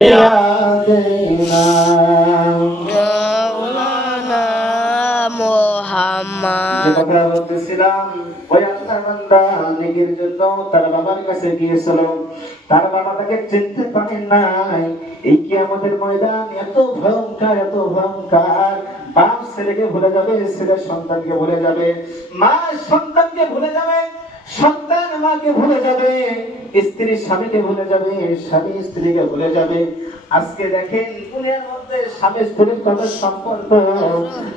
তার বাবার কাছে গিয়েছিল। তার বাবা তাকে চিনতে পারেন নাই। এই কিয়ামতের ময়দান এত ভয়ঙ্কর, এত ভয়ঙ্কর। বাপ ছেলেকে ভুলে যাবে, ছেলে সন্তানকে ভুলে যাবে, মা সন্তানকে ভুলে যাবে, সন্তান মাকে ভুলে যাবে, স্ত্রী স্বামীকে ভুলে যাবে, স্বামী স্ত্রীকে ভুলে যাবে। আজকে দেখেন দুনিয়ার মধ্যে স্বামী স্ত্রীর কত সম্পর্ক,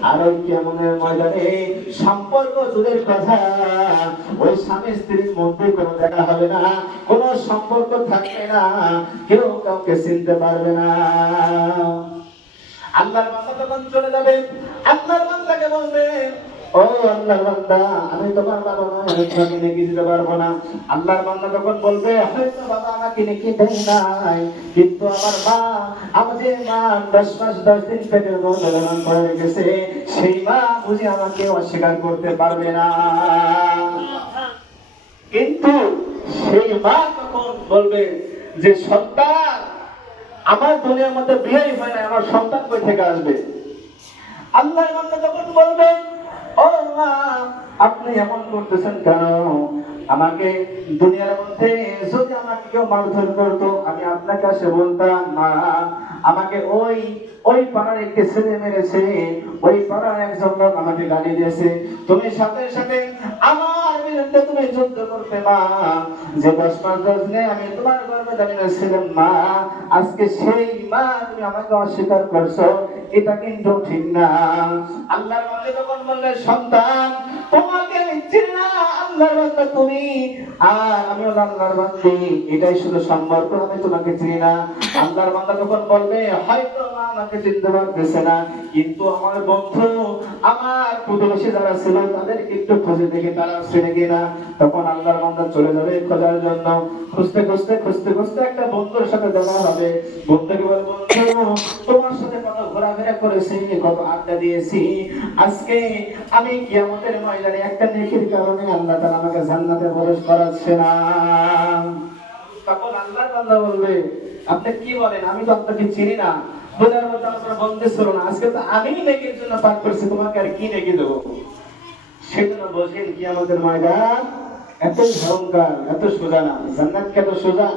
আর ওই কিয়ামতের ময়দানে সম্পর্ক দূরের কথা, ওই স্বামী স্ত্রীর মধ্যে কোনো দেখা হবে না, কোনো সম্পর্ক থাকবে না, কেউ কাউকে চিনতে পারবে না। আল্লাহর বান্দা তখন চলে যাবে, আল্লাহর বান্দাকে বলবে, ও আল্লাহর বান্দা, আমি তোমার বাবা নয়, আমি তোমাকে নেকি দিতে পারবো না। আল্লাহর বান্দা তখন বলবে, হয়তো বাবা আমাকে নেকি দেয় নাই, কিন্তু আমার মা, আমার যে মা 10 মাস 10 দিন পেটের মধ্যে লালন করে রেখেছে, সেই মা বুঝি আমাকে অস্বীকার করতে পারবে না। কিন্তু সেই মা তখন বলবে যে, সন্তান, আমার দুনিয়ার মধ্যে বিয়েই হয় না, আমার সন্তান কই থেকে আসবে? আল্লাহর বান্দা তখন বলবে, ও মা, আপনি এমন করতেছেন কেন? আমাকে দুনিয়ার মধ্যে যদি আমাকে কেউ মারধর করতো, আমি আপনাকে এসে বলতাম, মা, আমাকে ওই ওই পাড়ার একটি ছেলে মেরেছে, ওই পাড়ার একজন লোক আমাকে গালি দিয়েছে, তুমি সাথে সাথে আমার বিরুদ্ধে তুমি যুদ্ধ করতে, মা, যে 10 মাস 10 দিনে আমি তোমার গর্ভে দাঁড়িয়েছিলাম, মা, আজকে সেই মা তুমি আমাকে অস্বীকার করছো, এটা কিন্তু ঠিক না। আল্লাহর বান্দা তখন বললে, সন্তান, তোমাকে আমি চিনি না, আল্লাহর বান্দা তুমি, আর আমি আল্লাহর বান্দী, এটাই শুধু সম্পর্ক, আমি তোমাকে চিনি না। আল্লাহর বান্দা তখন বলবে, হয়তো মা আমাকে চিনতে পারতেছে না, কিন্তু আমার বন্ধু, আমার প্রতিবেশী যারা ছিল তাদেরকে একটু খুঁজে দেখে তারা চিনে কিনা। তখন আল্লাহর বান্দা চলে যাবে খোঁজার জন্য, খুঁজতে খুঁজতে খুঁজতে খুঁজতে একটা বন্ধুর সাথে দেখা হবে। বন্ধুকে বলে, বন্ধু, তোমার সাথে কত ঘোরাফেরা করেছি, কত আড্ডা দিয়েছি, আজকে আমি কিয়ামতের ময়দানে একটা নেকির কারণে আল্লাহ তাআলা আমাকে জান্নাতে প্রবেশ করাচ্ছে না। তখন আল্লাহর বান্দা বলবে, আপনি কি বলেন? আমি তো আপনাকে চিনি না, দুনিয়ার মধ্যে আমার বন্ধু ছিল না, আজকে তো আমি নেকির জন্য পাক করছি, তোমাকে আর কি নেকি দেবো? সেজন্য বলছেন কিয়ামতের ময়দান এত ভয়ঙ্কর, এত সোজা না। জান্নাত কি এত সোজা?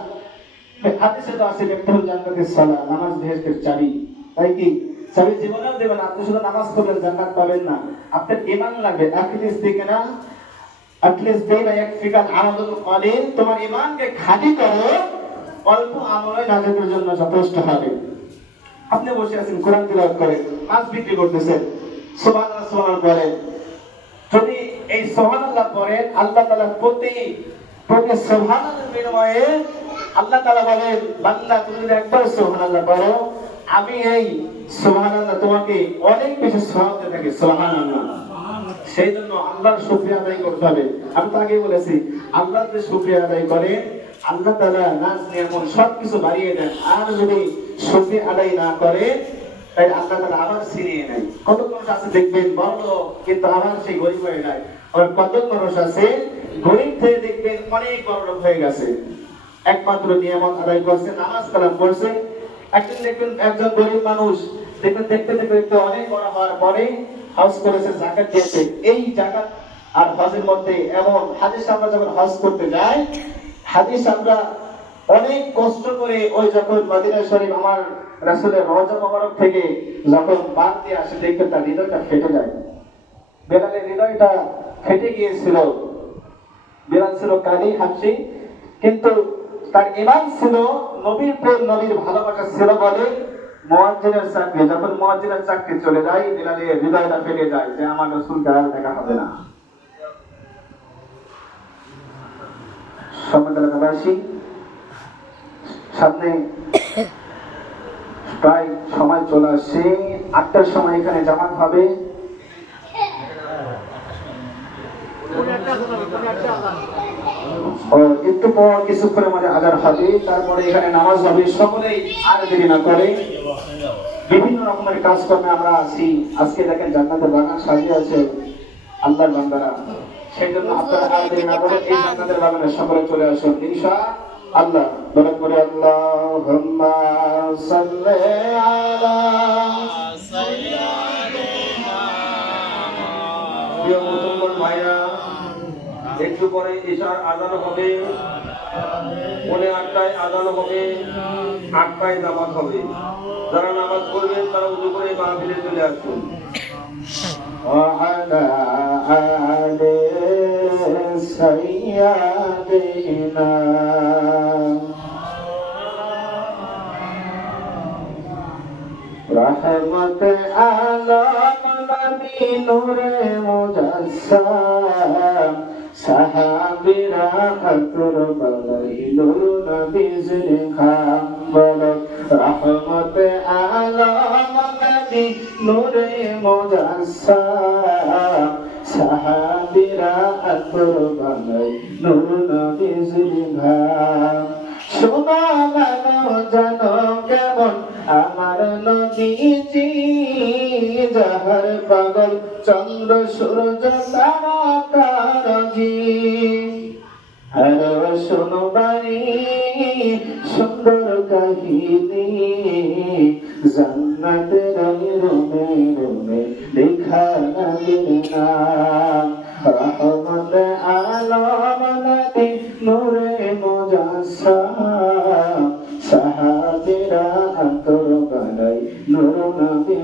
হাদিসে তো আছে, মিফতাহুল জান্নাতিস সালাহ, নামাজ বেহেশতের চাবি। তাই কি? চাবি জীবনেও দেবেন, আপনি শুধু নামাজ পড়লেন জান্নাত পাবেন না, আপনার ঈমান লাগবে। আকিদিস দিকে না, আটলিস্ট দেনা ইয়াকফিকাল আমালুল কলিল, তোমার ঈমানকে খাঁটি করো, অল্প আমলই নাজাতের জন্য যথেষ্ট হবে। আপনি বসে আছেন, কোরআন তিলাওয়াত করেন, মাছ বিক্রি করতেছেন, সুবহানাল্লাহ সুবহানাল্লাহ বলেন, যদি এই সুবহানাল্লাহ পড়েন, আল্লাহ তাআলা প্রতি সুবহানাল্লাহর বিনিময়ে আল্লাহ তাআলা বলেন, বান্দা, তুমি যদি একবার সুবহানাল্লাহ পড়ো, আমি এই সুবহানাল্লাহ তোমাকে অনেক বেশি সওয়াব দিয়ে থাকি। সুবহানাল্লাহ। সেই জন্য আল্লাহর শুকরিয়া আদায় করতে হবে। আমি তো আগেই বলেছি, আল্লাহর যে শুকরিয়া আদায় করে, আল্লাহ তাআলা নাজ নিয়ামত সবকিছু বাড়িয়ে দেন। আর যদি শুকরিয়া আদায় না করে, তাই আল্লাহ তাআলা আবার ছিনিয়ে নেয়। কত মানুষ আছে দেখবেন বড় লোক, কিন্তু আবার সেই গরিব হয়ে যায়। আর কত মানুষ আছে গরিব থেকে দেখবেন অনেক বড় লোক হয়ে গেছে, একমাত্র নিয়ামত আদায় করছে, নামাজ কালাম করছে। একদিন দেখবেন একজন গরিব মানুষ, দেখবেন দেখতে দেখতে অনেক বড় হওয়ার পরে হজ করেছে, যাকাত দিয়েছে। এই যাকাত আর হজের মধ্যে এমন হাদিস, আমরা যখন হজ করতে যাই, হাদিস আমরা অনেক কষ্ট করে ওই যখন মদিনা শরীফ আমার রাসূলের রওজা মোবারক থেকে যখন বাদ দিয়ে আসে, দেখবেন তার হৃদয়টা ফেটে যায়। বেলালের হৃদয়টা ফেটে গিয়েছিল। বেলাল ছিল কালী হাবশী, কিন্তু তার ঈমান ছিল, নবীর প্রেম, নবীর ভালোবাসা ছিল বলে মুয়াজ্জিনের চাকরি, যখন মুয়াজ্জিনের চাকরি চলে যায়, বেলালের হৃদয়টা ফেটে যায় যে আমার রাসূলকে আর দেখা হবে না। সম্মানিত এলাকাবাসী, সামনে প্রায় সময় চলে আসছে, 8টার সময় এখানে জামাত হবে। একটু পর কিছুক্ষণের মধ্যে আযান হবে, তারপরে এখানে নামাজ হবে। সকলেই আর দেরি না করে বিভিন্ন রকমের কাজকর্মে আমরা আছি। আজকে দেখেন জান্নাতের বাগান সাজিয়ে আছে আল্লাহর বান্দারা, সেই জন্য আপনারা আর দেরি না করে এই জান্নাতের বাগানে সকলে চলে আসুন ইনশাআল্লাহ। বলে আল্লাহুম্মা সাল্লি আলা প্রিয় মুসলমান ভাইরা, একটু পরে ঈশার আজান হবে, 8:30টায় আজান হবে, 8টায় নামাজ হবে। যারা নামাজ পড়বেন তারা উজু করে মাহফিলে চলে আসুন। وعلى آل سيدنا رحمت عالم نبی نور مجسم সাহাবীরা আতর বলাই নূর নবী জিলখাম বলো রহমত আলম নবী নূরে মুজাসসাম সাহাবীরা আতর বলাই নূর নবী জিলখাম শোনো মানো জানো কেমন আমার নবীজি যাহার পাগল চন্দ্র সূর্য তারকারাজি আর শোনো বাড়ি সুন্দর কাহিনী জান্নাতের রুমে রুমে লেখা নবীর নাম রহমত আলম নবী নূরে মুজাসসাম সাহাবীরা আতর বানাই নূর নবী